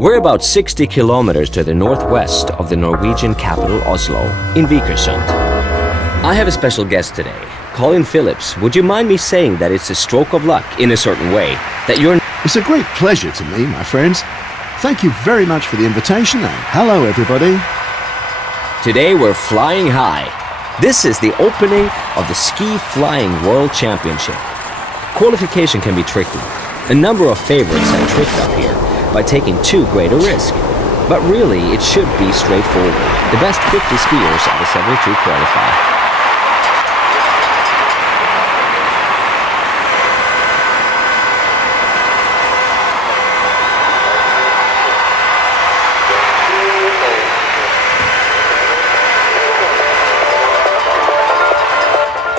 We're about 60 kilometers to the northwest of the Norwegian capital Oslo, in Vikersund. I have a special guest today, Colin Phillips. Would you mind me saying that it's a stroke of luck, in a certain way, that you're... It's a great pleasure to me, my friends. Thank you very much for the invitation, and hello, everybody. Today we're flying high. This is the opening of the SkiFlying World Championship. Qualification can be tricky. A number of favorites have tricked up here by taking too great a risk. But really, it should be straightforward. The best 50 skiers out of 72 qualify.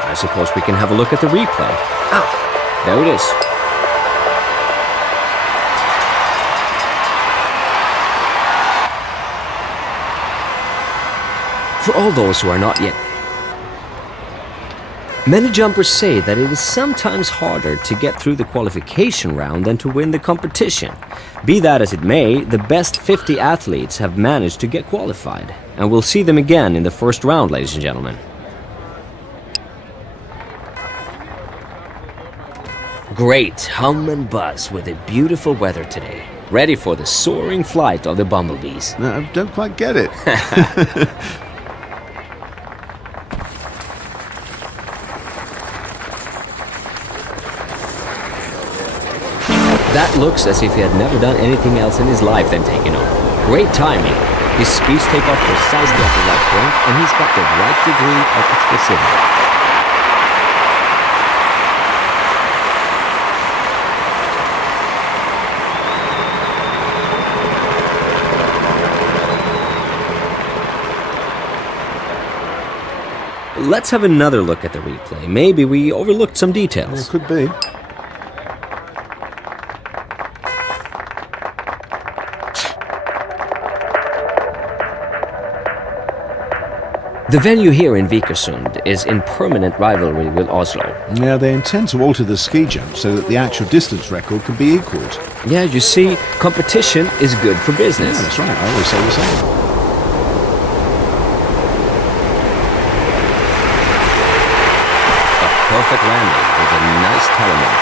I suppose we can have a look at the replay. Ah, there it is. For all those who are not yet... Many jumpers say that it is sometimes harder to get through the qualification round than to win the competition. Be that as it may, the best 50 athletes have managed to get qualified. And we'll see them again in the first round, ladies and gentlemen. Great hum and buzz with the beautiful weather today. Ready for the soaring flight of the bumblebees. No, I don't quite get it. That looks as if he had never done anything else in his life than taking off. Great timing. His skis take off precisely at the right point, and he's got the right degree of explosivity. Let's have another look at the replay. Maybe we overlooked some details. It could be. The venue here in Vikersund is in permanent rivalry with Oslo. Yeah, they intend to alter the ski jump so that the actual distance record can be equalled. Yeah, you see, competition is good for business. Yeah, that's right. I always say the same. Perfect landing with a nice telemark.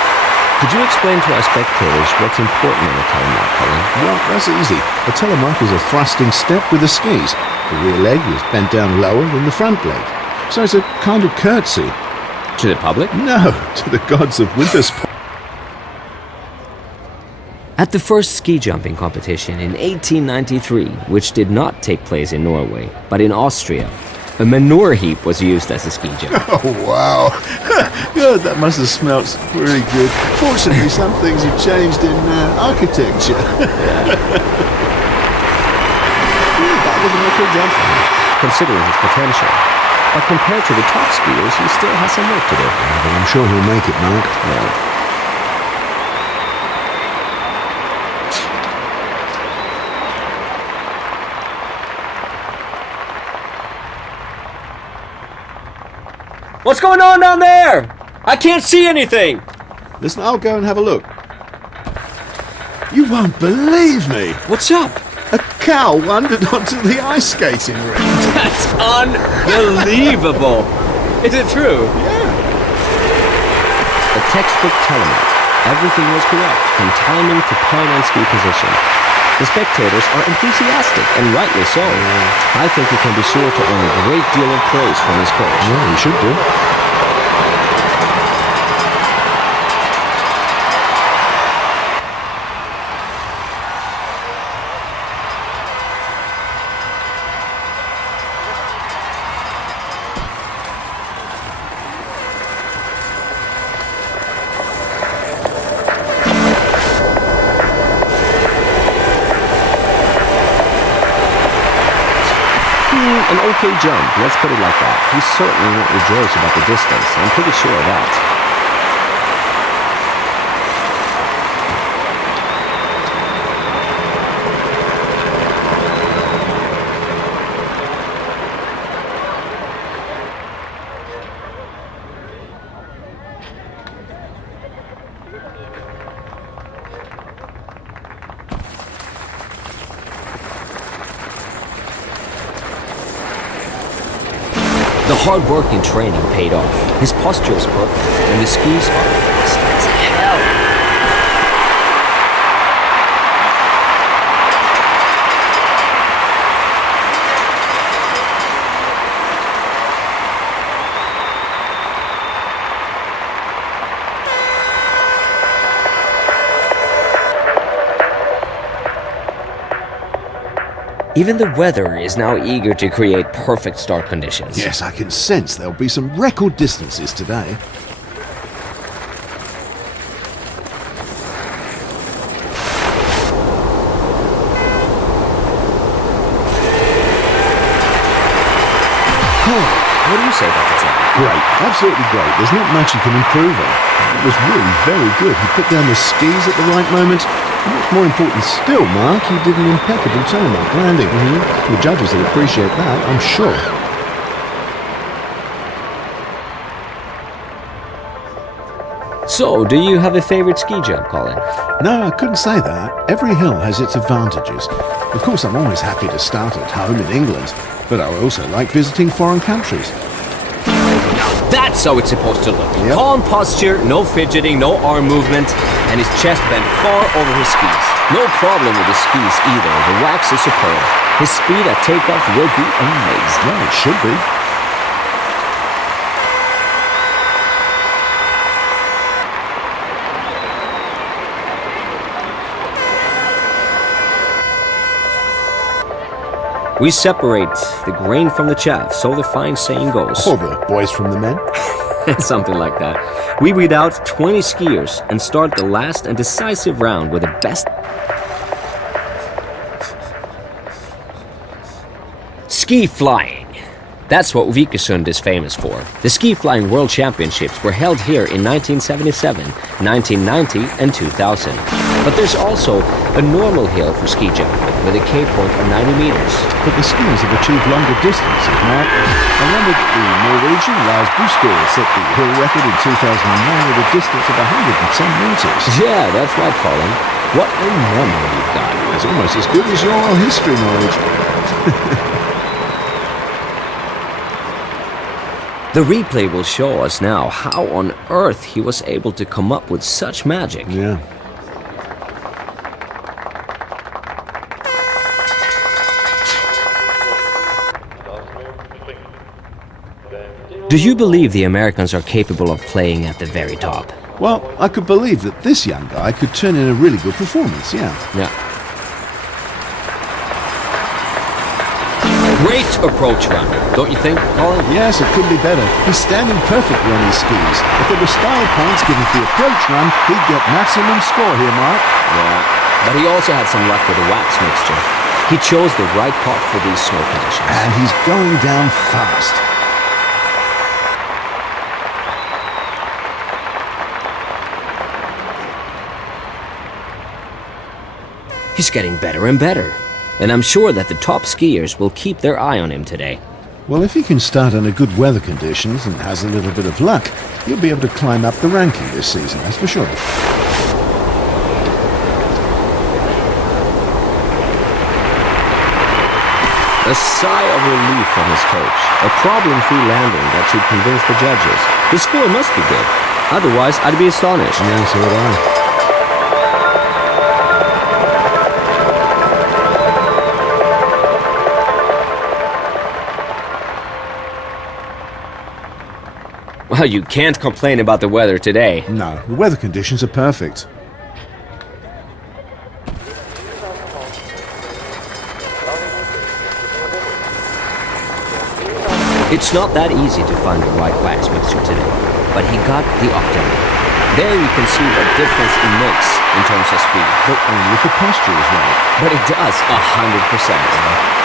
Could you explain to our spectators what's important in a telemark, Colin? Well, that's easy. A telemark is a thrusting step with the skis. The rear leg is bent down lower than the front leg. So it's a kind of curtsy. To the public? No, to the gods of winter sport. At the first ski jumping competition in 1893, which did not take place in Norway, but in Austria, a manure heap was used as a ski jump. Oh, wow. God, that must have smelt really good. Fortunately, some things have changed in architecture. That was an okay jump for him. Considering his potential. But compared to the top skiers, he still has some work to do. Yeah, but I'm sure he'll make it, Mark. Yeah. What's going on down there? I can't see anything. Listen, I'll go and have a look. You won't believe me. What's up? A cow wandered onto the ice skating rink. That's unbelievable. Is it true? Yeah. A textbook telemark. Everything was correct, from timing to point and ski position. The spectators are enthusiastic, and rightly so. I think he can be sure to earn a great deal of praise from his coach. Yeah, he should do. An okay jump, let's put it like that. He certainly won't rejoice about the distance, I'm pretty sure of that. The hard work and training paid off. His posture is perfect, and the skis are fast as hell. Even the weather is now eager to create perfect start conditions. Yes, I can sense there'll be some record distances today. What do you say about this? Great, absolutely great. There's not much he can improve on. It was really very good. He put down the skis at the right moment. And what's more important still, Mark, he did an impeccable tarmac landing. The judges will appreciate that, I'm sure. So, do you have a favorite ski jump, Colin? No, I couldn't say that. Every hill has its advantages. Of course, I'm always happy to start at home in England, but I also like visiting foreign countries. That's how it's supposed to look. Yep. Calm posture, no fidgeting, no arm movement, and his chest bent far over his skis. No problem with his skis either. The wax is superb. His speed at takeoff will be amazing. Well, it should be. We separate the grain from the chaff, so the fine saying goes. Or the boys from the men. Something like that. We weed out 20 skiers and start the last and decisive round with the best. Ski flying. That's what Vikersund is famous for. The Ski Flying World Championships were held here in 1977, 1990 and 2000. But there's also a normal hill for ski jumping with a K-point of 90 meters. But the skiers have achieved longer distances, Mark. I remember the Norwegian Lars Bustor set the hill record in 2009 with a distance of 110 meters. Yeah, that's right, Colin. What a memory you've got. It's almost as good as your oral history knowledge. The replay will show us now how on earth he was able to come up with such magic. Yeah. Do you believe the Americans are capable of playing at the very top? Well, I could believe that this young guy could turn in a really good performance, yeah. Yeah. Great approach run, don't you think, Colin? Yes, it couldn't be better. He's standing perfectly on his skis. If there were style points given for the approach run, he'd get maximum score here, Mark. Yeah, but he also had some luck with the wax mixture. He chose the right pot for these snow conditions. And he's going down fast. He's getting better and better. And I'm sure that the top skiers will keep their eye on him today. Well, if he can start under good weather conditions and has a little bit of luck, he'll be able to climb up the ranking this season, that's for sure. A sigh of relief from his coach. A problem-free landing that should convince the judges. The score must be good. Otherwise, I'd be astonished. Yeah, so would I. Well, you can't complain about the weather today. No, the weather conditions are perfect. It's not that easy to find the right wax mixture today, but he got the optimum. There you can see what difference it makes in terms of speed. But only if the posture is right. But it does 100%.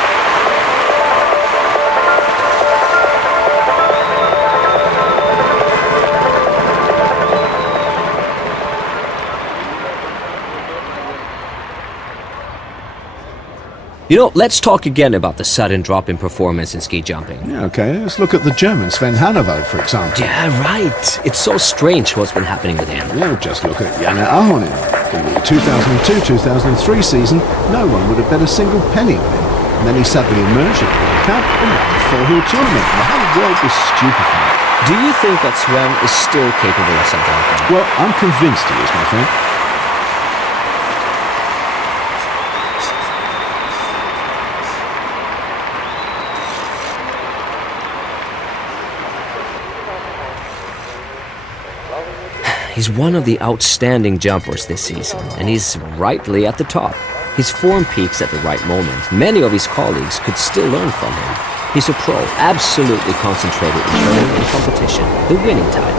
You know, let's talk again about the sudden drop in performance in ski jumping. Yeah, okay, let's look at the German Sven Hannawald, for example. Yeah, right. It's so strange what's been happening with him. Yeah, just look at Janne Ahonen. In the 2002-2003 season, no one would have bet a single penny on him. And then he suddenly emerged at the World Cup and won the four-wheel tournament. The whole world was stupefied. Do you think that Sven is still capable of something like that? Well, I'm convinced he is, my friend. He's one of the outstanding jumpers this season, and he's rightly at the top. His form peaks at the right moment. Many of his colleagues could still learn from him. He's a pro, absolutely concentrated in training and competition, the winning type.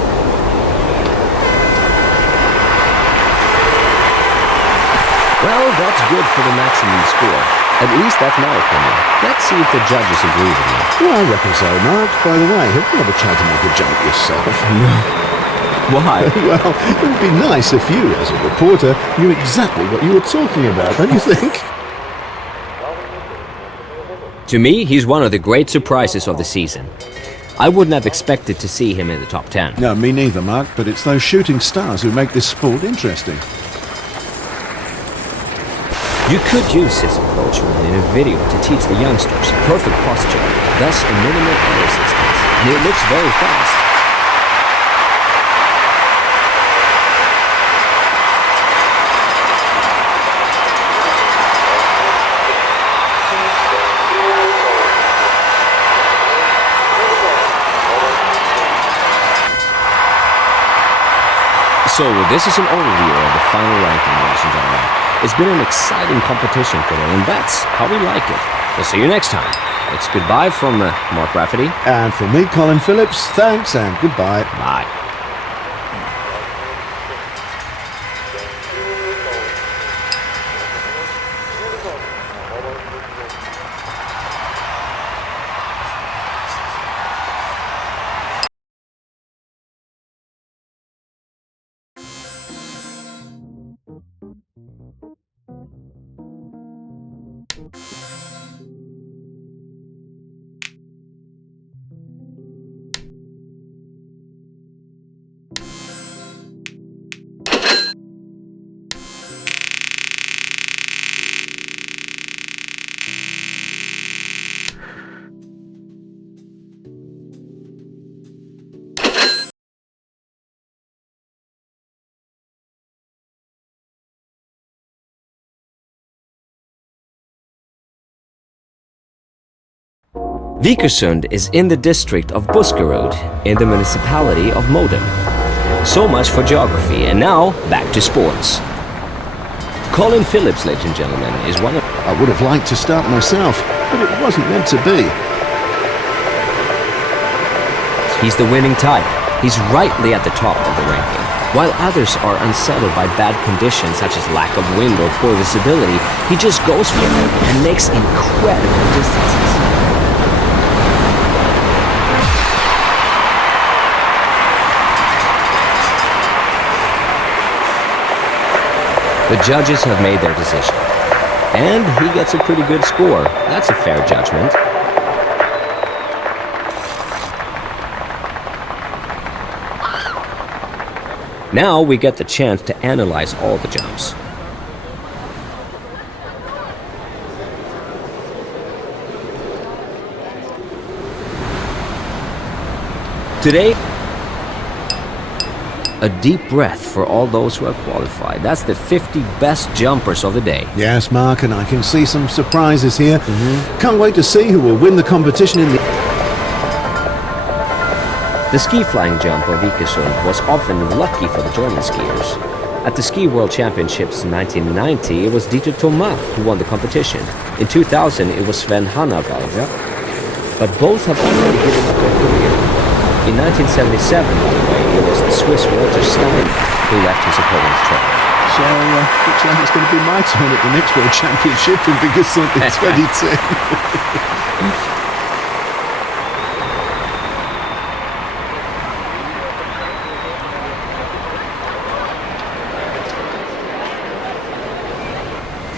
Well, that's good for the maximum score. At least that's my opinion. Let's see if the judges agree with me. Well, I reckon so, Mark. By the way, have you ever tried to make a jump yourself? Why? Well, it would be nice if you, as a reporter, knew exactly what you were talking about, don't you think? To me, he's one of the great surprises of the season. I wouldn't have expected to see him in the top 10. No, me neither, Mark, but it's those shooting stars who make this sport interesting. You could use his approach in a video to teach the youngsters perfect posture, thus a minimal air resistance, and it looks very fast. So this is an overview of the final ranking, ladies and gentlemen. It's been an exciting competition today, and that's how we like it. We'll see you next time. It's goodbye from Mark Rafferty. And from me, Colin Phillips, thanks and goodbye. Bye. Vikersund is in the district of Buskerud, in the municipality of Modem. So much for geography, and now back to sports. Colin Phillips, ladies and gentlemen, is one of... I would have liked to start myself, but it wasn't meant to be. He's the winning type. He's rightly at the top of the ranking. While others are unsettled by bad conditions such as lack of wind or poor visibility, he just goes for it and makes incredible distances. The judges have made their decision, and he gets a pretty good score. That's a fair judgment. Now we get the chance to analyze all the jumps. Today, a deep breath for all those who have qualified. That's the 50 best jumpers of the day. Yes, Mark, and I can see some surprises here. Can't wait to see who will win the competition in the... The SkiFlying jump of Vikersund was often lucky for the German skiers. At the Ski World Championships in 1990, it was Dieter Thomas who won the competition. In 2000, it was Sven Hannawalder, but both have already given up their career. In 1977, by the way, it was the Swiss Walter Stein who left his opponent's track. So, looks like it's going to be my turn at the next World Championship in Vikersund in 2010.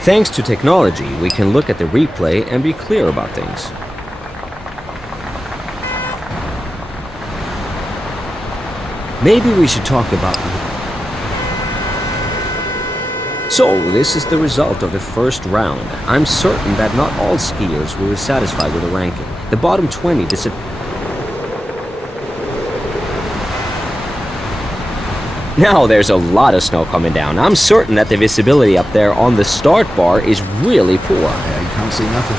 Thanks to technology, we can look at the replay and be clear about things. Maybe we should talk about... So, this is the result of the first round. I'm certain that not all skiers were satisfied with the ranking. The bottom 20 Now there's a lot of snow coming down. I'm certain that the visibility up there on the start bar is really poor. Yeah, you can't see nothing.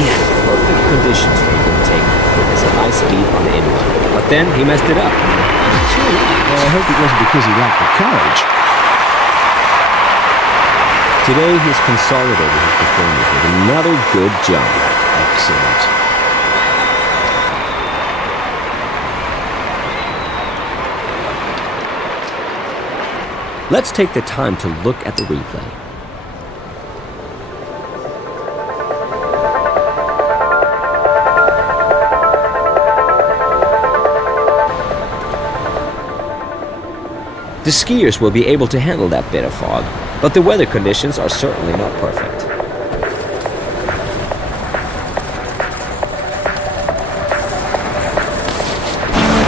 He had perfect conditions for him to take with his high speed on the inline. But then he messed it up. Well, I hope it wasn't because he lacked the courage. Today he's consolidated his performance with another good jump. Excellent. Let's take the time to look at the replay. The skiers will be able to handle that bit of fog, but the weather conditions are certainly not perfect.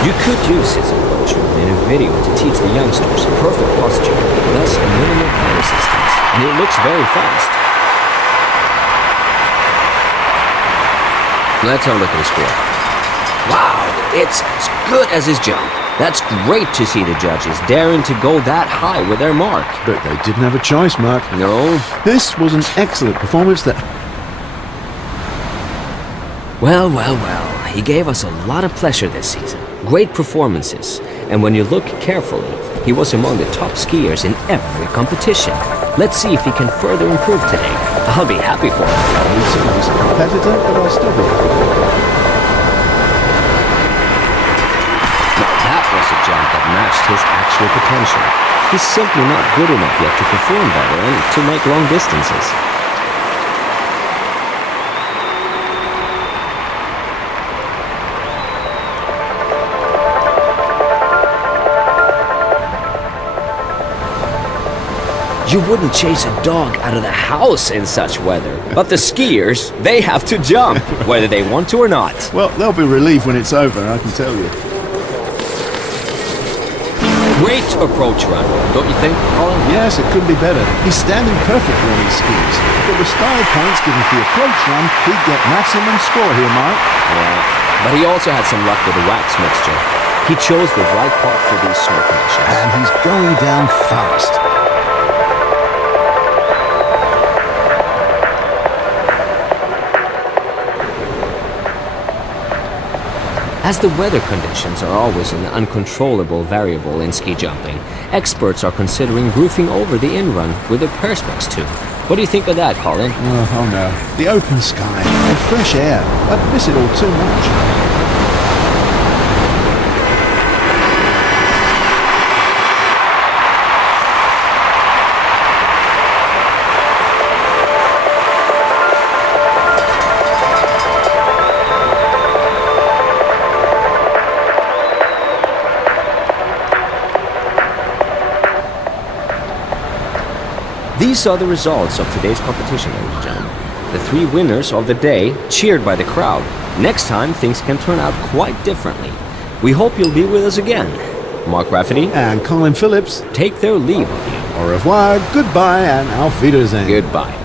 You could use his approach in a video to teach the youngsters perfect posture, thus minimal air resistance, and it looks very fast. Let's have a look at the score. Wow, it's as good as his jump. That's great to see the judges daring to go that high with their mark. But they didn't have a choice, Mark. No. This was an excellent performance that... Well, well, well. He gave us a lot of pleasure this season. Great performances. And when you look carefully, he was among the top skiers in every competition. Let's see if he can further improve today. I'll be happy for him. He's a competitor, but I'll still be happy for him. Now that was a jump that matched his actual potential. He's simply not good enough yet to perform better and to make long distances. You wouldn't chase a dog out of the house in such weather. But the skiers, they have to jump, whether they want to or not. Well, they'll be relieved when it's over, I can tell you. Great approach run, don't you think, Colin? Yes, it couldn't be better. He's standing perfectly on his skis. If it were style points given for the approach run, he'd get maximum score here, Mark. Yeah, but he also had some luck with the wax mixture. He chose the right part for these snow conditions. And he's going down fast. As the weather conditions are always an uncontrollable variable in ski jumping, experts are considering roofing over the in-run with a perspex tube. What do you think of that, Colin? Oh no. The open sky and fresh air. I'd miss it all too much. These are the results of today's competition, ladies and gentlemen. The three winners of the day, cheered by the crowd. Next time, things can turn out quite differently. We hope you'll be with us again. Mark Rafferty and Colin Phillips take their leave of you. Au revoir, goodbye, and auf Wiedersehen. Goodbye.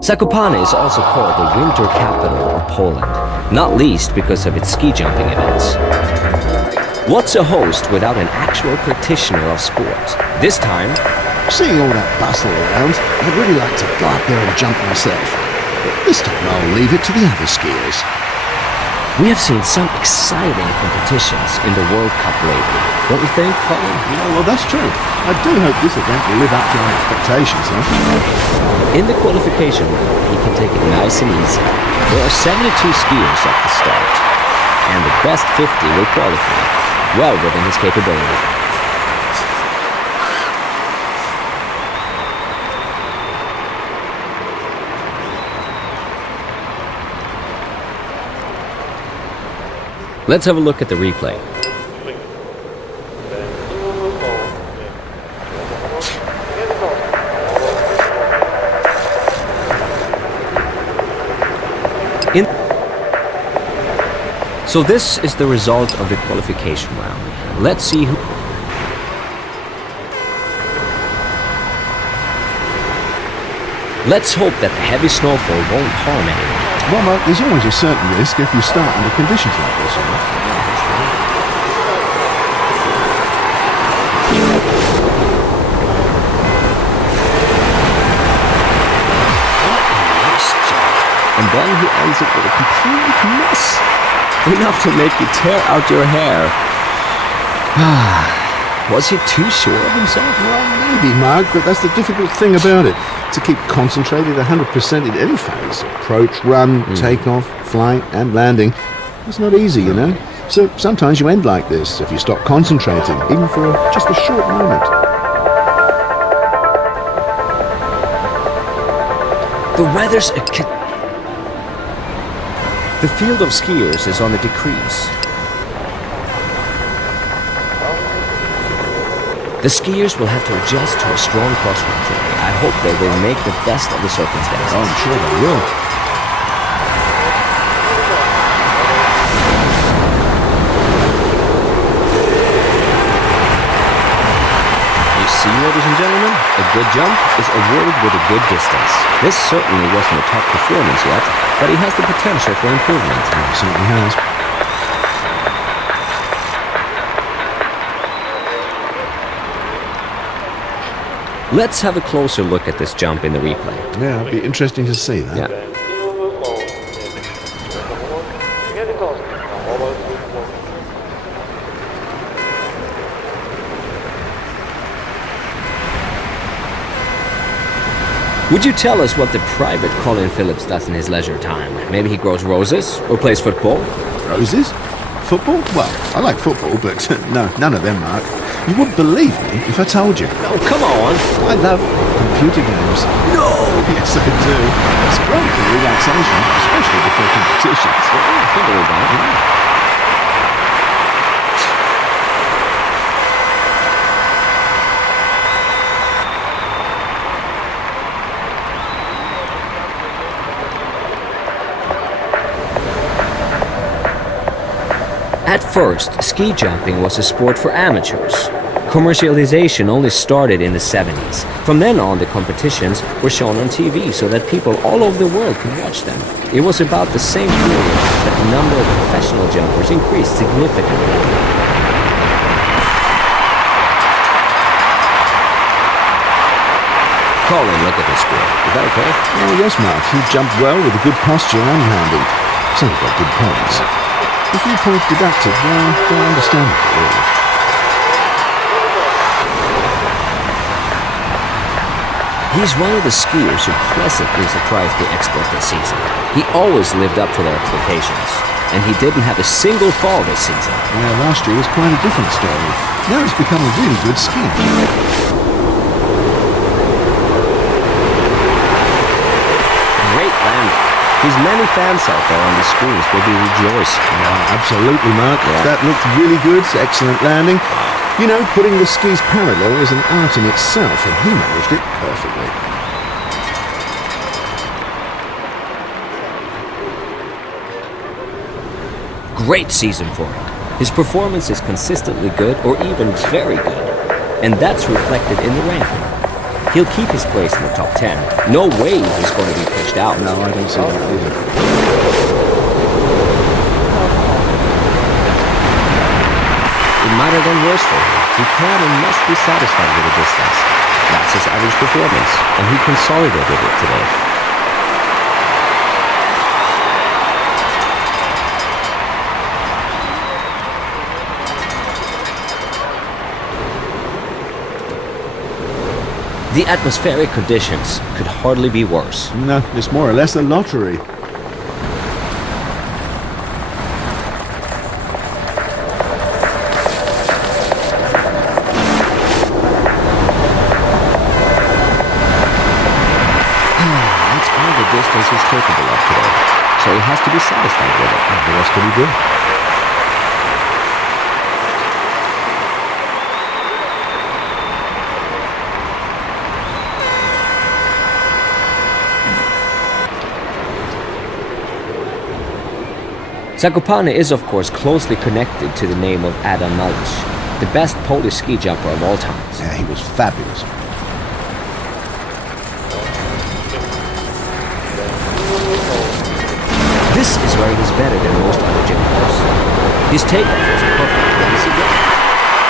Zakopane is also called the winter capital of Poland. not least because of its ski jumping events. What's a host without an actual practitioner of sport? This time, Seeing all that bustle around, I'd really like to go up there and jump myself. But this time I'll leave it to the other skiers. we have seen some exciting competitions in the World Cup lately. Don't you think, Colin? Yeah, well, that's true. I do hope this event will live up to our expectations, huh? In the qualification round, he can take it nice and easy. There are 72 skiers at the start, and the best 50 will qualify, well within his capability. Let's have a look at the replay. So this is the result of the qualification round. Let's see who... Let's hope that the heavy snowfall won't harm anyone. Well, Mark, there's always a certain risk if you start under conditions like this, you know? And then he ends it with a complete mess. Enough to make you tear out your hair. Was he too sure of himself? Well, maybe, Mark, but that's the difficult thing about it. To keep concentrated 100% in any phase. Approach, run, takeoff, flight, and landing. It's not easy, you know? So sometimes you end like this if you stop concentrating, even for just a short moment. The weather's The field of skiers is on the decrease. The skiers will have to adjust to a strong crosswind today. I hope they will make the best of the circumstances. Oh, I'm sure they will. You see, ladies and gentlemen, a good jump is awarded with a good distance. This certainly wasn't a top performance yet, but he has the potential for improvement. He certainly has. Let's have a closer look at this jump in the replay. Yeah, it'll be interesting to see that. Yeah. Would you tell us what the private Colin Phillips does in his leisure time? Maybe he grows roses or plays football? Roses? Football? Well, I like football, but no, none of them, Mark. You wouldn't believe me if I told you. Oh, come on. I love computer games. No! Yes, I do. It's great for relaxation, especially before competitions. I can believe that. At first, ski jumping was a sport for amateurs. Commercialization only started in the 70s. From then on, the competitions were shown on TV so that people all over the world could watch them. It was about the same period that the number of professional jumpers increased significantly. Colin, look at this score. Is that okay? Oh, yes, Mark. He jumped well with a good posture and landing. So he got good points. A few points deducted, well, don't understand it, really. He's one of the skiers who pleasantly surprised the expert this season. He always lived up to their expectations, and he didn't have a single fall this season. Yeah, last year was quite a different story. Now he's become a really good skier. Great landing. His many fans out there on the screens will be rejoicing. Yeah, absolutely, Mark. Yeah. That looked really good. Excellent landing. You know, putting the skis parallel is an art in itself, and he managed it perfectly. Great season for him. His performance is consistently good or even very good. And that's reflected in the ranking. He'll keep his place in the top 10. No way he's going to be pushed out. No, I don't see that either. might have done worse for him. He can and must be satisfied with the distance. That's his average performance, and he consolidated it today. The atmospheric conditions could hardly be worse. No, it's more or less a lottery. That's all the distance he's capable of today, so he has to be satisfied with it. What else could he do? Zakopane is of course closely connected to the name of Adam Malysz, the best Polish ski jumper of all times. Yeah, he was fabulous. This is where he's better than most other jumpers. His takeoff is perfect once again.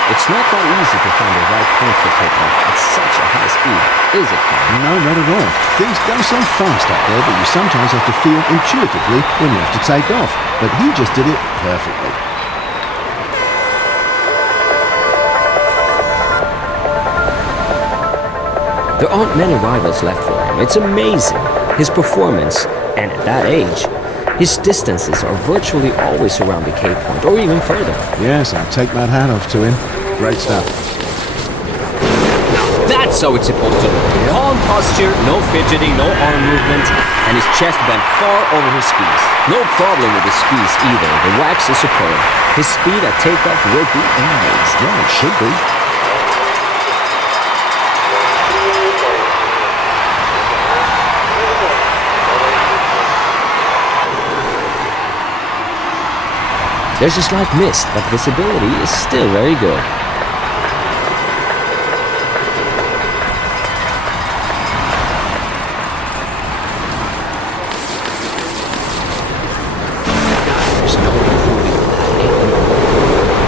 It's not that easy to find the right point for takeoff at such a high speed, is it, Colin? No, not at all. Things go so fast up there that you sometimes have to feel intuitively when you have to take off. But he just did it perfectly. There aren't many rivals left for him. It's amazing. His performance, and at that age, his distances are virtually always around the K point, or even further. Yes, I'll take my hat off to him. Great stuff. Now that's how it's supposed to look. Calm posture, no fidgeting, no arm movement, and his chest bent far over his skis. No problem with his skis either. The wax is superb. His speed at takeoff will be amazing. Yeah, it should be. There's a slight mist, but visibility is still very good. There's no improving that.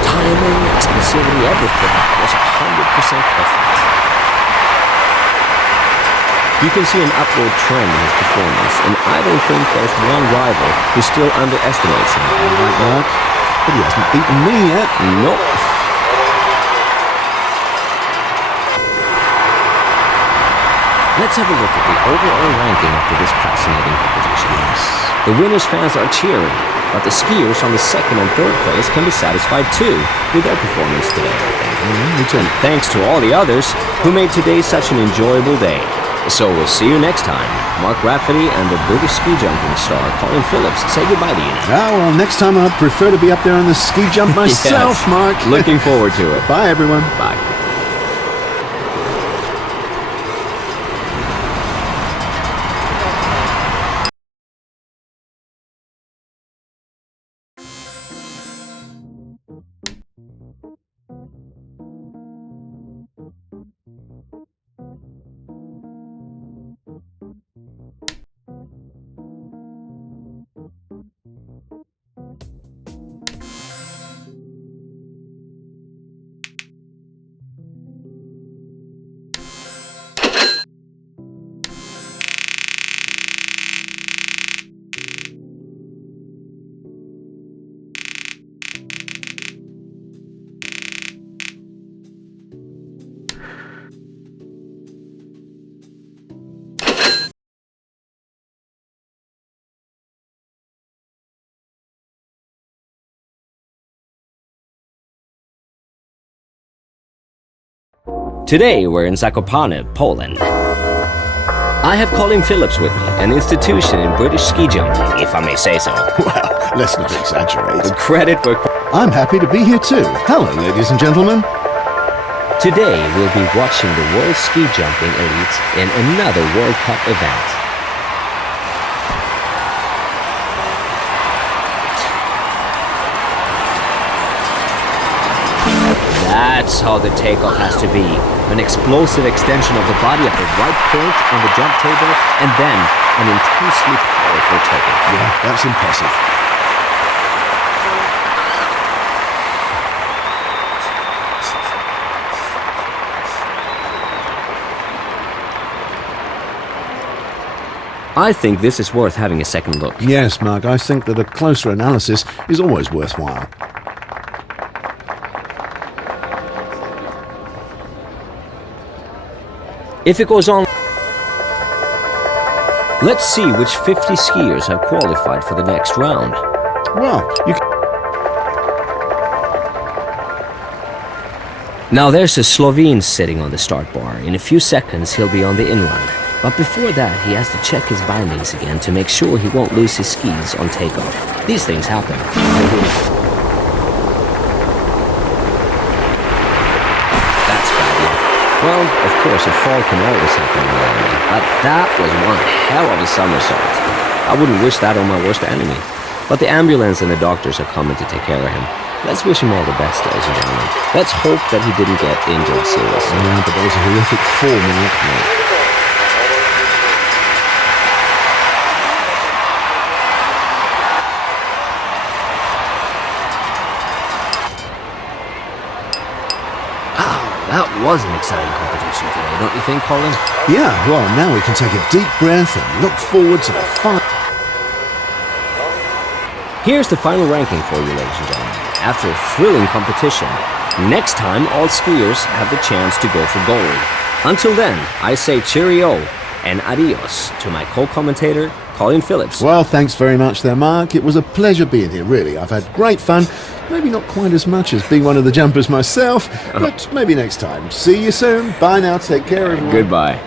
Timing, explosivity, everything was 100% perfect. You can see an upward trend in his performance, and I don't think there's one rival who still underestimates him. Right, Mark. But he hasn't beaten me yet. Nope. Let's have a look at the overall ranking after this fascinating competition. Yes. The winners' fans are cheering, but the skiers on the second and third place can be satisfied too with their performance today, I think. Me too. Thanks to all the others who made today such an enjoyable day. So we'll see you next time. Mark Rafferty and the British ski jumping star Colin Phillips say goodbye to you now. Ah, well, next time I'd prefer to be up there on the ski jump myself, Yes. Mark. Looking forward to it. Bye, everyone. Bye. Today we're in Zakopane, Poland. I have Colin Phillips with me, an institution in British ski jumping, if I may say so. Well, let's not exaggerate. The credit for... I'm happy to be here too. Hello, ladies and gentlemen. Today we'll be watching the World Ski Jumping Elite in another World Cup event. That's how the takeoff has to be. An explosive extension of the body at the right point on the jump table, and then an intensely powerful takeoff. Yeah, that's impressive. I think this is worth having a second look. Yes, Mark, I think that a closer analysis is always worthwhile. If it goes on... Let's see which 50 skiers have qualified for the next round. Well, you can... Now there's a Slovene sitting on the start bar. In a few seconds he'll be on the inrun. But before that he has to check his bindings again to make sure he won't lose his skis on takeoff. These things happen. That's bad luck. Well, of course a fall can always happen in landing, but that was one hell of a somersault. I wouldn't wish that on my worst enemy. But the ambulance and the doctors are coming to take care of him. Let's wish him all the best, ladies and gentlemen. Let's hope that he didn't get injured seriously. Yeah, but that was a horrific fall, Mark. That was an exciting competition today, don't you think, Colin? Yeah, well, now we can take a deep breath and look forward to the fun. Here's the final ranking for you, ladies and gentlemen. After a thrilling competition, next time all skiers have the chance to go for gold. Until then, I say cheerio and adios to my co-commentator, Colin Phillips. Well, thanks very much there, Mark. It was a pleasure being here, really. I've had great fun. Maybe not quite as much as being one of the jumpers myself, but maybe next time. See you soon. Bye now. Take care, everyone. Goodbye.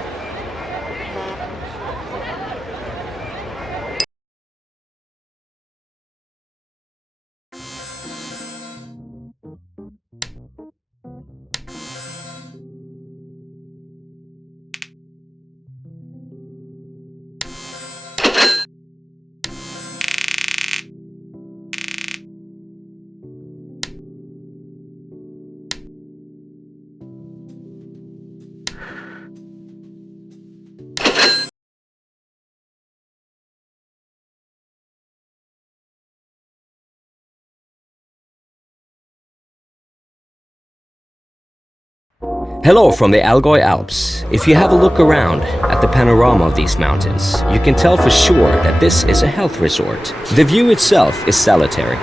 Hello from the Allgäu Alps. If you have a look around at the panorama of these mountains, you can tell for sure that this is a health resort. The view itself is salutary.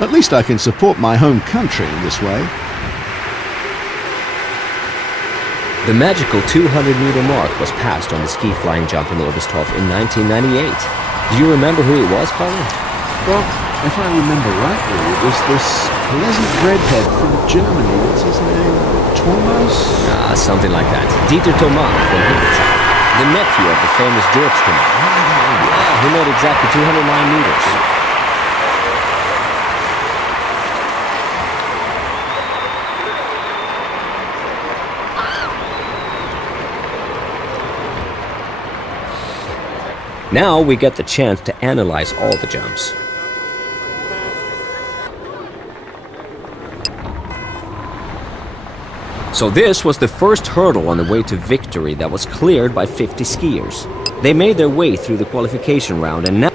At least I can support my home country in this way. The magical 200-meter mark was passed on the SkiFlying jump in Oberstdorf in 1998. Do you remember who it was, Colin? Well, if I remember rightly, it was this pleasant redhead from Germany. What's his name? Thomas? Something like that. Dieter Thomas from Hildesheim. The nephew of the famous George Thomas. He made exactly 209 meters. Now we get the chance to analyze all the jumps. So this was the first hurdle on the way to victory that was cleared by 50 skiers. They made their way through the qualification round and now...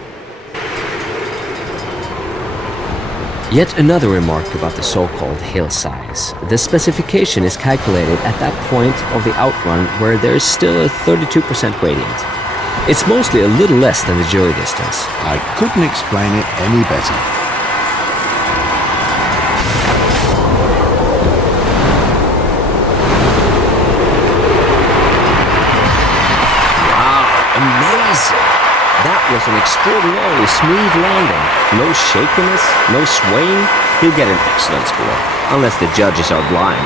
Yet another remark about the so-called hill size. The specification is calculated at that point of the outrun where there is still a 32% gradient. It's mostly a little less than the jury distance. I couldn't explain it any better. That was an extraordinarily smooth landing. No shakiness, no swaying. He'll get an excellent score, unless the judges are blind.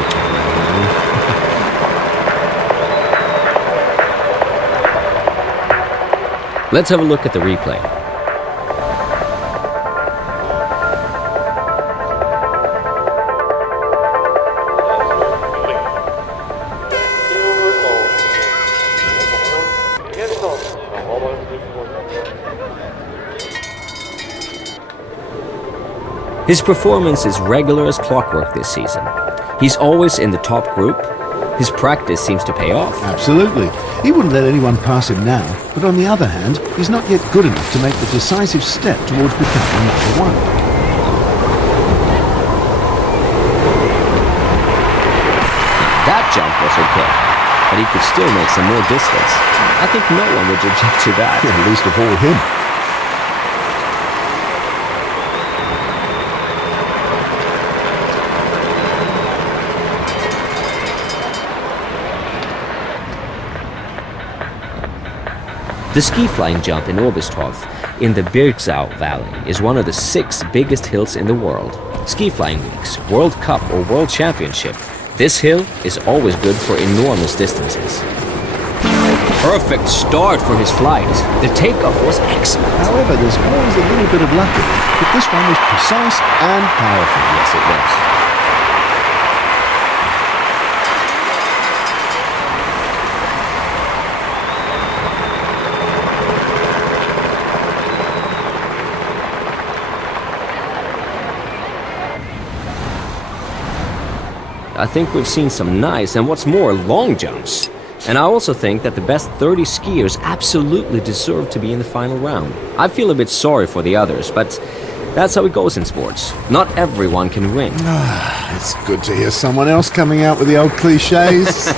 Let's have a look at the replay. His performance is regular as clockwork this season. He's always in the top group. His practice seems to pay off. Absolutely. He wouldn't let anyone pass him now, but on the other hand, he's not yet good enough to make the decisive step towards becoming number one. That jump was okay. but he could still make some more distance. I think no one would object to that. Yeah, least of all him. The ski-flying jump in Obersthof in the Birksau Valley is one of the 6 biggest hills in the world. Ski-flying weeks, World Cup or World Championship, this hill is always good for enormous distances. Perfect start for his flight. The takeoff was excellent. However, there's always a little bit of luck in it, but this one was precise and powerful. Yes, it was. I think we've seen some nice and what's more, long jumps. And I also think that the best 30 skiers absolutely deserve to be in the final round. I feel a bit sorry for the others, but that's how it goes in sports. Not everyone can win. It's good to hear someone else coming out with the old cliches.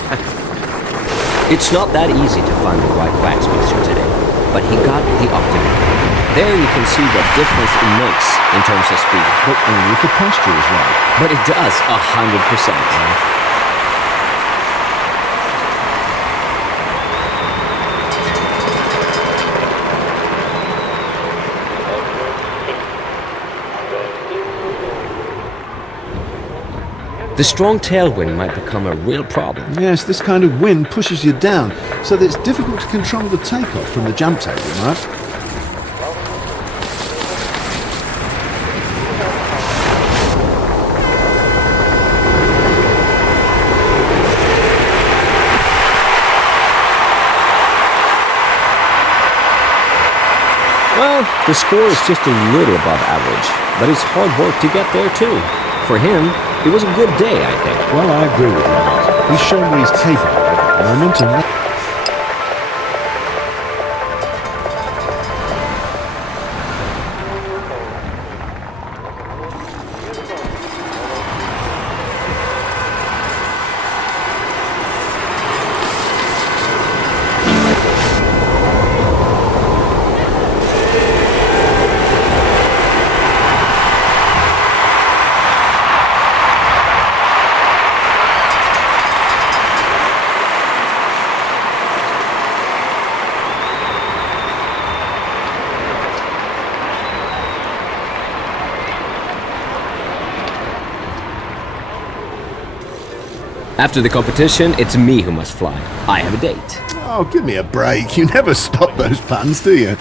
It's not that easy to find the right wax mixture today, but he got the optimum. There you can see the difference it makes in terms of speed. But only if the posture is right. But it does 100%. The strong tailwind might become a real problem. Yes, this kind of wind pushes you down, so that it's difficult to control the takeoff from the jump table, Mark. Well, the score is just a little above average, but it's hard work to get there too. For him, it was a good day, I think. Well, I agree with you, Mark. He's shown what he's capable of at the moment, and After the competition, it's me who must fly. I have a date. oh, give me a break. You never stop those puns, do you?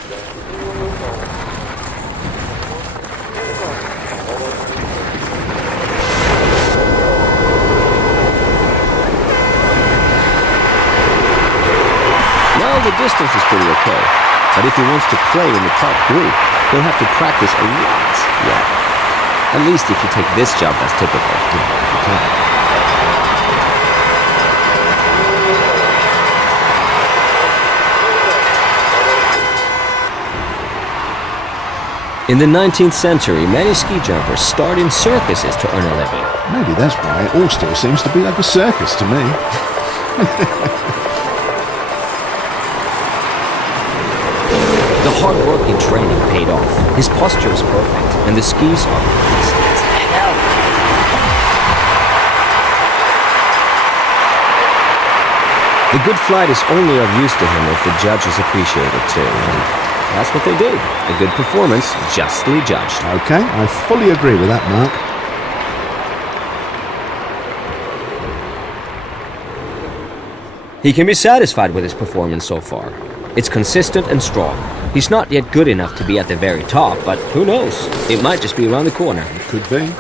Well, the distance is pretty okay. But if he wants to play in the top group, he'll have to practice a lot. Yeah. At least if you take this jump as typical. If you can. In the 19th century, many ski jumpers start in circuses to earn a living. Maybe that's why it all still seems to be like a circus to me. The hard work in training paid off. His posture is perfect, and the skis are fast as hell. The good flight is only of use to him if the judges appreciate it too. And that's what they did. A good performance, justly judged. Okay, I fully agree with that, Mark. He can be satisfied with his performance so far. It's consistent and strong. He's not yet good enough to be at the very top, but who knows? It might just be around the corner. It could be.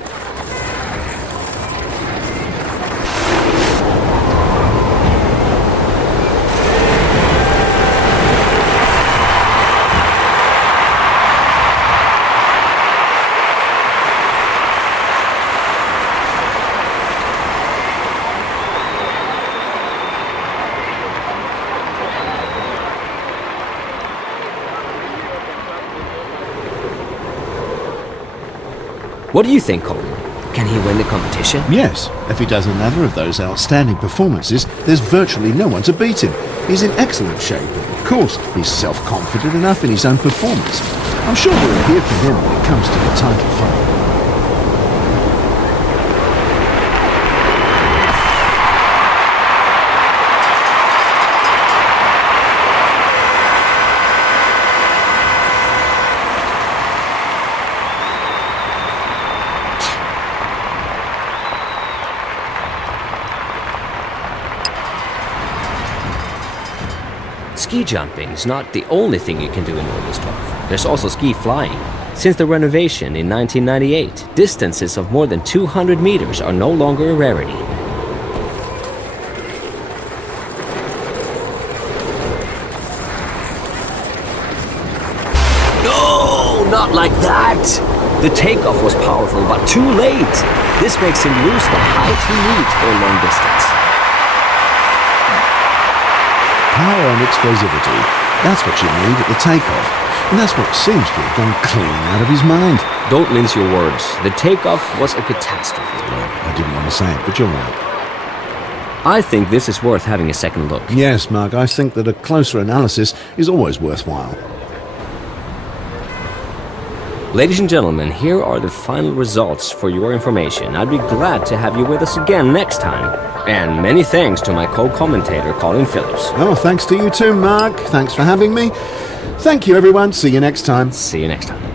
What do you think, Colin? Can he win the competition? Yes, if he does another of those outstanding performances, there's virtually no one to beat him. He's in excellent shape, and of course, he's self-confident enough in his own performance. I'm sure we'll hear from him when it comes to the title fight. Ski jumping is not the only thing you can do in Oberstdorf. There's also ski flying. Since the renovation in 1998, distances of more than 200 meters are no longer a rarity. No, not like that! The takeoff was powerful, but too late. This makes him lose the height he needs for a long distance. Power and explosivity. That's what you need at the takeoff. And that's what seems to have gone clean out of his mind. Don't mince your words. The takeoff was a catastrophe. Well, I didn't want to say it, but you're right. I think this is worth having a second look. Yes, Mark, I think that a closer analysis is always worthwhile. Ladies and gentlemen, here are the final results for your information. I'd be glad to have you with us again next time. And many thanks to my co-commentator, Colin Phillips. Oh, thanks to you too, Mark. Thanks for having me. Thank you, everyone. See you next time. See you next time.